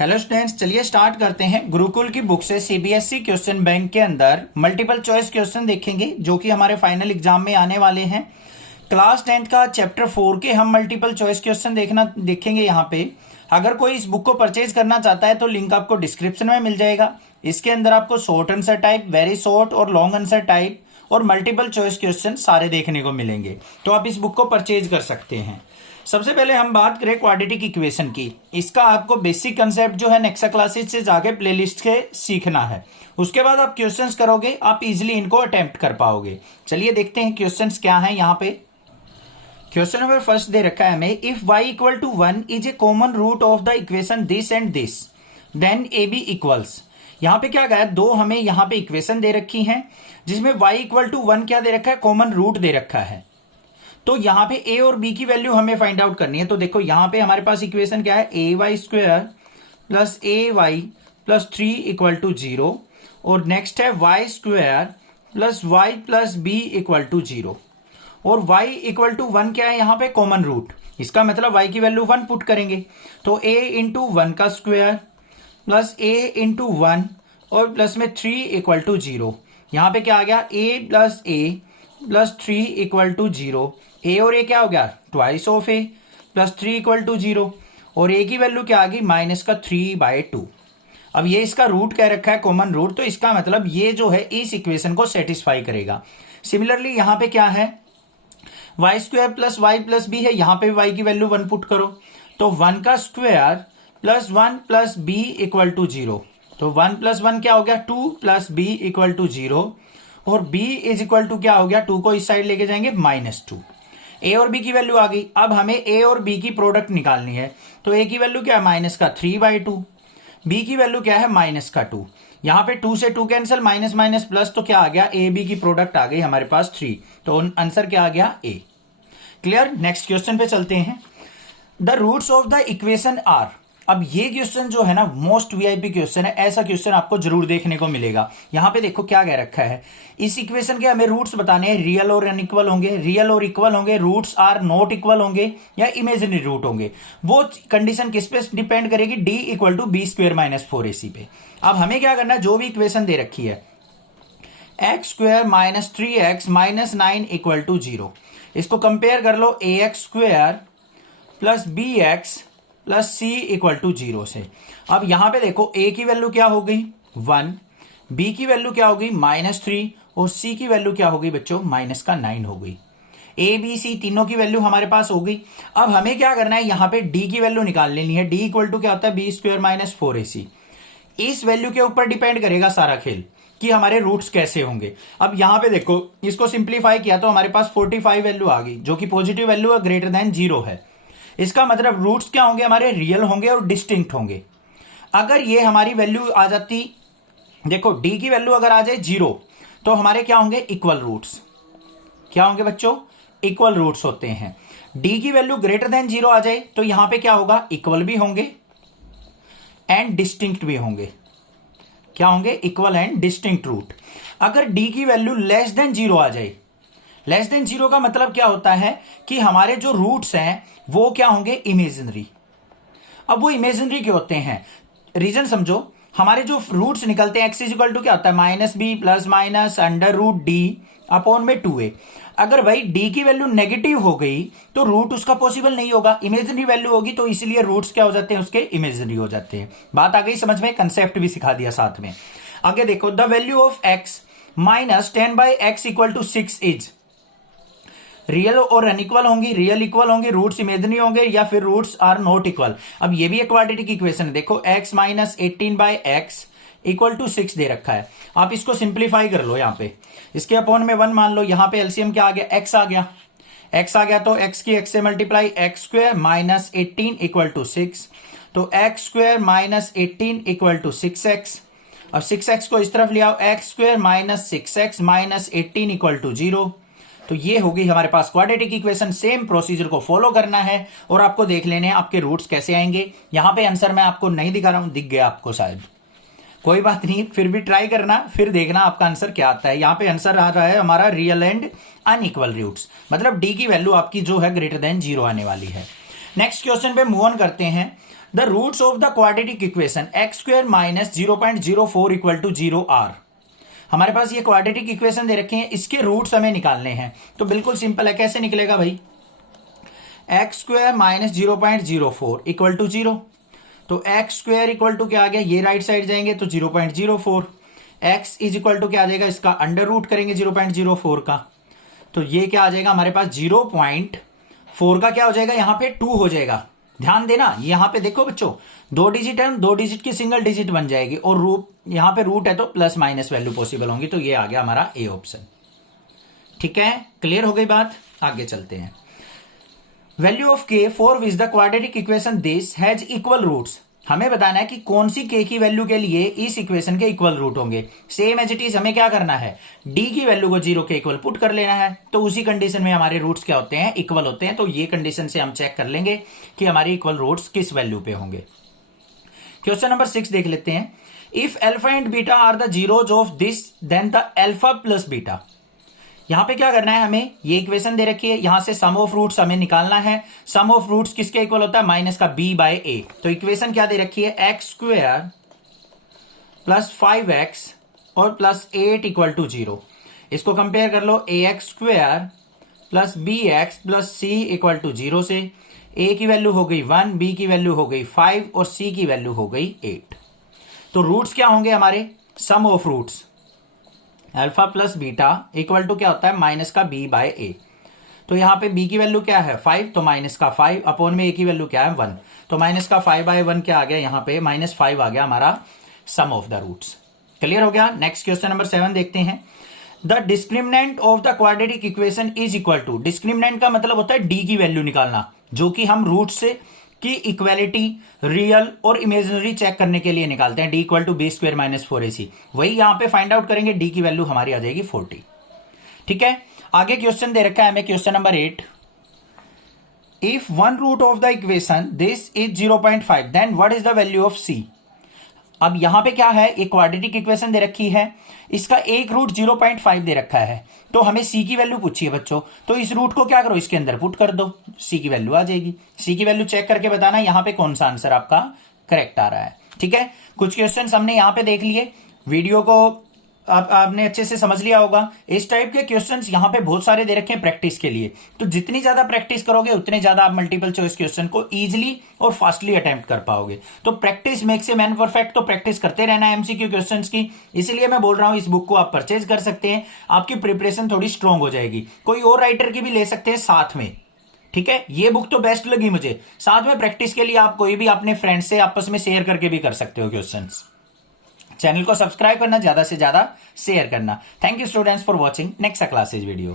Hello students, चलिए start करते हैं। गुरुकुल की बुक से सीबीएसई क्वेश्चन बैंक के अंदर मल्टीपल चॉइस क्वेश्चन देखेंगे जो कि हमारे फाइनल एग्जाम में आने वाले हैं। क्लास 10th का चैप्टर 4 के हम मल्टीपल चॉइस क्वेश्चन देखेंगे यहाँ पे। अगर कोई इस बुक को परचेज करना चाहता है तो लिंक आपको डिस्क्रिप्शन में मिल जाएगा। इसके अंदर आपको short answer type, very short और लॉन्ग आंसर टाइप और मल्टीपल चॉइस क्वेश्चन सारे देखने को मिलेंगे, तो आप इस बुक को परचेज कर सकते हैं। सबसे पहले हम बात करें क्वाड्रेटिक इक्वेशन की। इसका आपको बेसिक कंसेप्ट जो है नेक्सा क्लासेस से जाके प्लेलिस्ट के सीखना है। उसके बाद आप क्वेश्चंस करोगे, आप इजीली इनको अटेम्प्ट कर पाओगे। चलिए देखते हैं क्वेश्चंस क्या हैं यहाँ पे। क्वेश्चन नंबर फर्स्ट दे रखा है हमें, if y equal to 1 is a common root of the equation this and this then A B equals. यहाँ पे क्या गया, दो हमें यहाँ पे इक्वेशन दे रखी हैं जिसमें y इक्वल टू 1 क्या दे रखा है, कॉमन रूट दे रखा है। तो यहाँ पे a और b की वैल्यू हमें फाइंड आउट करनी है। तो देखो यहाँ पे हमारे पास इक्वेशन क्या है, A Y square plus A Y plus 3 equal to 0 और नेक्स्ट है Y square plus Y plus B equal to 0 और y इक्वल टू 1 क्या है यहाँ पे, कॉमन रूट। इसका मतलब y की वैल्यू 1 पुट करेंगे तो a इंटू 1 का स्क्वायर प्लस a इंटू 1 और प्लस में 3 इक्वल टू 0। यहाँ पे क्या आ गया, a plus 3 equal to 0। a और a क्या हो गया, twice of a plus 3 equal to 0 और a की वैल्यू क्या आ गई, माइनस का 3/2। अब ये इसका रूट कह रखा है कॉमन रूट, तो इसका मतलब ये जो है इस इक्वेशन को सेटिस्फाई करेगा। सिमिलरली यहाँ पे क्या है, Y square plus Y plus B है। यहाँ पे वाई की वैल्यू 1 पुट करो तो 1 का square plus 1 plus B equal to 0। तो 1 प्लस 1 क्या हो गया, 2 प्लस बी इक्वल टू 0 और b इज इक्वल टू क्या हो गया, 2 को इस साइड लेके जाएंगे -2। a और b की वैल्यू आ गई। अब हमें a और b की प्रोडक्ट निकालनी है। तो a की वैल्यू क्या है, माइनस का 3/2। b की वैल्यू क्या है, माइनस का 2। यहाँ पे 2 से 2 कैंसिल, माइनस माइनस प्लस, तो क्या आ गया, a b की प्रोडक्ट आ गई हमारे पास 3। तो आंसर क्या आ गया, a। क्लियर। नेक्स्ट क्वेश्चन पे चलते हैं। The roots of the equation are. अब ये क्वेश्चन जो है ना मोस्ट वीआईपी क्वेश्चन है, ऐसा क्वेश्चन आपको जरूर देखने को मिलेगा। यहां पे देखो क्या कह रखा है, इस इक्वेशन के हमें रूट्स बताने हैं, रियल और अनइक्वल होंगे, रियल और इक्वल होंगे, रूट्स आर नॉट इक्वल होंगे या इमेजिनरी रूट होंगे। वो कंडीशन किस पे डिपेंड करेगी, D equal to B square minus 4ac पे। अब हमें क्या करना है, जो भी इक्वेशन दे रखी है X square minus 3x minus 9 equal to 0, इसको कंपेयर कर लो A X square plus B X plus C equal to 0 से। अब यहां पे देखो a की वैल्यू क्या हो गई 1, b की वैल्यू क्या हो गई -3 और c की वैल्यू क्या हो गई बच्चों, माइनस का 9 हो गई। a b c तीनों की वैल्यू हमारे पास हो गई। अब हमें क्या करना है, यहां पे d की वैल्यू निकाल लेनी है। d इक्वल टू क्या होता है, बी स्क्वायर माइनस 4ac। इस वैल्यू के ऊपर डिपेंड करेगा सारा खेल कि हमारे रूट्स कैसे होंगे। अब यहां पे देखो, इसको सिंप्लीफाई किया तो हमारे पास 45 वैल्यू आ गई, जो कि पॉजिटिव वैल्यू है, ग्रेटर देन 0 है। इसका मतलब रूट्स क्या होंगे, हमारे रियल होंगे और डिस्टिंक्ट होंगे। अगर ये हमारी वैल्यू आ जाती, देखो डी की वैल्यू अगर आ जाए 0 तो हमारे क्या होंगे, इक्वल रूट्स। क्या होंगे बच्चों, इक्वल रूट्स होते हैं। डी की वैल्यू ग्रेटर देन 0 आ जाए तो यहां पे क्या होगा, इक्वल भी होंगे एंड डिस्टिंक्ट भी होंगे। क्या होंगे, इक्वल एंड डिस्टिंक्ट रूट। अगर डी की वैल्यू लेस देन 0 आ जाए, लेस देन 0 का मतलब क्या होता है कि हमारे जो रूट्स हैं वो क्या होंगे, इमेजिनरी। अब वो इमेजिनरी क्यों होते हैं, रीजन समझो। हमारे जो रूट्स निकलते हैं, एक्स इज इक्वल टू क्या होता है, minus B plus minus under root D upon में 2a। अगर भाई डी की वैल्यू नेगेटिव हो गई तो रूट उसका पॉसिबल नहीं होगा, इमेजिनरी वैल्यू होगी, तो इसीलिए रूट्स क्या हो जाते हैं, उसके इमेजिनरी हो जाते हैं। बात आ गई समझ में, कंसेप्ट भी सिखा दिया साथ में। आगे देखो, the value of X minus 10/x equal to 6 is. Real और अनइक्वल होंगी, रियल इक्वल होंगी, रूट्स इमेजिनरी होंगे या फिर रूट्स आर नॉट इक्वल। अब ये भी एक क्वाड्रेटिक इक्वेशन है। देखो x minus 18/x equal to 6 दे रखा है। आप इसको सिंप्लीफाई कर लो, यहां पे इसके अपॉन में 1 मान लो। यहां पे एलसीएम क्या आ गया, x आ गया। x आ गया तो x की x से multiply, X square minus 18 equal to 6। तो X square minus 18 equal to 6x। अब 6x को इस तरफ ले आओ, X square minus 6x minus 18 equal to 0। तो ये होगी हमारे पास क्वाड्रेटिक इक्वेशन। सेम प्रोसीजर को फॉलो करना है और आपको देख लेने हैं आपके रूट्स कैसे आएंगे। यहां पे आंसर मैं आपको नहीं दिखा रहा हूं, दिख गया आपको शायद, कोई बात नहीं, फिर भी ट्राई करना, फिर देखना आपका आंसर क्या आता है। यहां पे आंसर आ रहा है हमारा रियल एंड अनइक्वल रूट्स, मतलब डी की वैल्यू आपकी जो है ग्रेटर देन 0 आने वाली है। नेक्स्ट क्वेश्चन पे मूव ऑन करते हैं। The roots of the quadratic equation X square minus 0.04 equal to 0 are. हमारे पास ये क्वाड्रेटिक इक्वेशन दे रखे हैं, इसके रूट्स हमें निकालने हैं। तो बिल्कुल सिंपल है, कैसे निकलेगा भाई, X square minus 0.04 equal to 0। तो एक्स स्क्वायर इक्वल टू क्या आ गया, ये राइट साइड जाएंगे तो 0.04, एक्स इज इक्वल टू क्या आ जाएगा, इसका अंडर रूट करेंगे 0.04 का, तो ये क्या आ जाएगा हमारे पास 0.4 का क्या हो जाएगा, यहां पे 2 हो जाएगा। ध्यान देना, यहां पे देखो बच्चों, 2 डिजिट है, 2 डिजिट की सिंगल डिजिट बन जाएगी, और रूट यहां पे रूट है तो प्लस माइनस वैल्यू पॉसिबल होंगी। तो ये आ गया हमारा ए ऑप्शन। ठीक है, क्लियर हो गई बात, आगे चलते हैं। Value of K for which the quadratic equation this has equal roots. हमें बताना है कि कौन सी के की वैल्यू के लिए इस इक्वेशन के इक्वल रूट होंगे। सेम एज इट इज हमें क्या करना है, डी की वैल्यू को 0 के इक्वल पुट कर लेना है। तो उसी कंडीशन में हमारे रूट्स क्या होते हैं, इक्वल होते हैं। तो ये कंडीशन से हम चेक कर लेंगे कि हमारे इक्वल रूट्स किस वैल्यू पे होंगे। क्वेश्चन नंबर 6 देख लेते हैं। If alpha and beta are the zeros of this then the alpha plus beta. यहां पे क्या करना है, हमें ये इक्वेशन दे रखी है, यहां से सम ऑफ रूट्स हमें निकालना है। सम ऑफ रूट्स किसके इक्वल होता है, माइनस का b बाय ए। तो इक्वेशन क्या दे रखी है, एक्स स्क्वायर प्लस 5x और प्लस 8 इक्वल टू 0। इसको कंपेयर कर लो, A X square plus B X plus C equal to 0 से। a की वैल्यू हो गई 1, b की वैल्यू हो गई 5 और c की वैल्यू हो गई 8। तो रूट्स क्या होंगे हमारे, sum of roots alpha plus beta equal to क्या होता है, माइनस का b बाय ए। तो यहां पे b की वैल्यू क्या है 5, तो माइनस का 5 अपॉन में a की वैल्यू क्या है 1, तो माइनस का 5 बाय 1 क्या आ गया, यहां पे -5 आ गया हमारा sum of the roots. Clear हो गया। नेक्स्ट क्वेश्चन नंबर 7 देखते हैं। The discriminant of the quadratic equation is equal to, discriminant का मतलब होता है d की वैल्यू निकालना, जो कि हम रूट से की इक्वालिटी रियल और इमेजिनरी चेक करने के लिए निकालते हैं। D equal to B square minus 4ac, वही यहां पे फाइंड आउट करेंगे। डी की वैल्यू हमारी आ जाएगी 40। ठीक है, आगे क्वेश्चन दे रखा है हमें, question number 8। If one root of the equation this is 0.5 then what is the value of C. अब यहां पे क्या है, एक क्वाड्रेटिक इक्वेशन दे रखी है, इसका एक रूट 0.5 दे रखा है, तो हमें सी की वैल्यू पूछी है बच्चों। तो इस रूट को क्या करो, इसके अंदर पुट कर दो, सी की वैल्यू आ जाएगी। सी की वैल्यू चेक करके बताना यहां पे कौन सा आंसर आपका करेक्ट आ रहा है। ठीक है, कुछ क्वेश्चन हमने यहां पे देख लिए, वीडियो को आपने अच्छे से समझ लिया होगा। इस टाइप के क्वेश्चंस यहां पे बहुत सारे दे रखे हैं प्रैक्टिस के लिए, तो जितनी ज्यादा प्रैक्टिस करोगे उतने ज्यादा आप मल्टीपल चॉइस क्वेश्चन को इजीली और फास्टली अटेम्प्ट कर पाओगे। तो practice makes a man perfect, तो प्रैक्टिस करते रहना है एमसीक्यू क्वेश्चंस की। इसलिए मैं बोल रहा हूं इस बुक को आप परचेज कर सकते हैं, आपकी प्रिपरेशन थोड़ी स्ट्रांग हो जाएगी। कोई और राइटर की भी ले सकते हैं साथ में। ठीक है, ये बुक तो बेस्ट लगी मुझे। साथ में प्रैक्टिस के लिए आप कोई भी अपने फ्रेंड से आपस में शेयर करके भी कर सकते हो क्वेश्चंस। चैनल को सब्सक्राइब करना, ज्यादा से ज्यादा शेयर करना। Thank you students for watching next classes video.